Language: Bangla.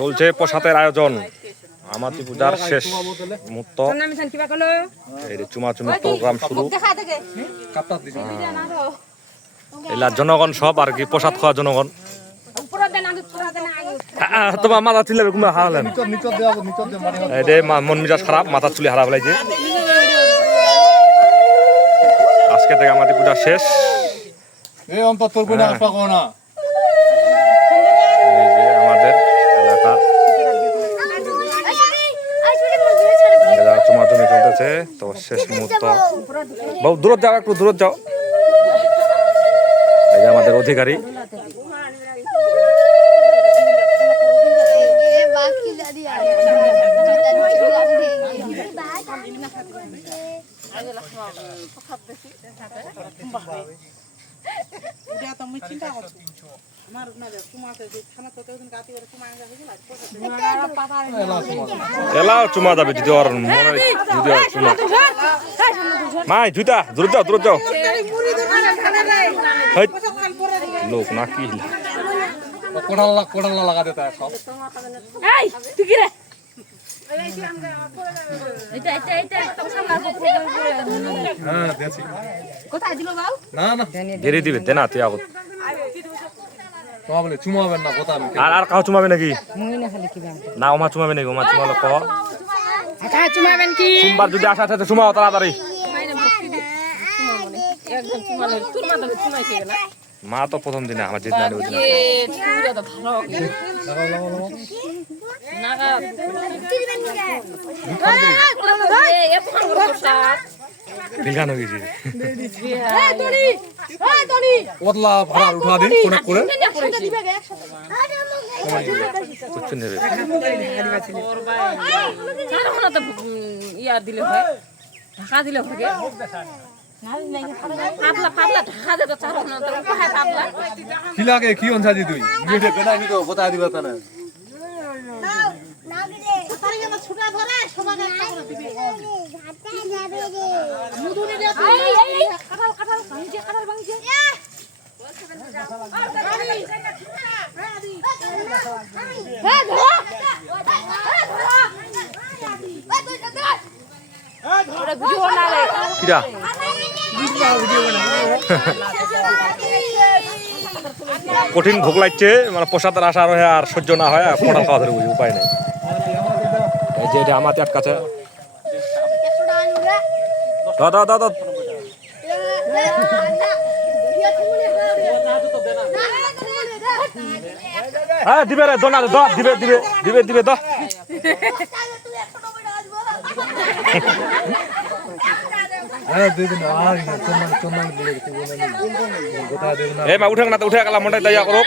চলছে প্রসাদের আয়োজন আমাতি পূজার শেষ মুহূর্ত এই চুমাচুমি প্রোগ্রাম শুরু এলা জনগণ সব আর কি প্রসাদ খাওয়া জনগণ তোমার মাথা চুলে হারালেন মন মেজাজ খারাপ মাথা চুলে হারা ফেলাইছে আজকে থেকে আমাদের পূজা শেষ এই যে আমাদের এলাকা চুমাচুমি চলতেছে তো শেষ মুহূর্ত বহু দূর যাও একটু দূর যাও এই যে আমাদের অধিকারী এলাও চুমা যাবে যদি ওর মনে যদি চুমা মাই দুইটা দূর যাও লোক না কি কোড়াল্লা লাগা দেতা সব এই তুই কি রে এটা হ্যাঁ দেখছি কোথায় দিল বাউ না ধীরে দিবে দেনা তুই আগত তোমাবলে চুমাবেন না কথা আর কাউ চুমাবে নাকি মুই না খালি কি না ওমা চুমাবে নাকি ওমা চুমালো ক আচ্ছা চুমাবেন কি সোমবার যদি আসা থাকে চুমাও তাড়াতাড়ি একদম চুমালে তোর মাথা চুমাইছে গেল মা তো প্রথম দিনে আমার জিত নানি বুঝনা পুরো তো ভালো নাগা পিলগানো গেছি এই তলি ওদলা ভাড়া উঠা দে কোন করে কুচ্ছ নেবে সারা তো ইয়ার দিলে হয় ঢাকা দিলে হয় কি লাগে কি অনসাজি তুই কথা দিবা না কঠিন ভোগ লাগছে মানে প্রসাদের আশা রয়ে আর সহ্য না হয় কোটা খাওয়া ধরে বুঝি উপায় নেই এই যে এটা আমার কাছে দাদা হ্যাঁ দিবে রে দোনা দিবে তো উঠে না উঠে গেলাম মনটা দয়া করো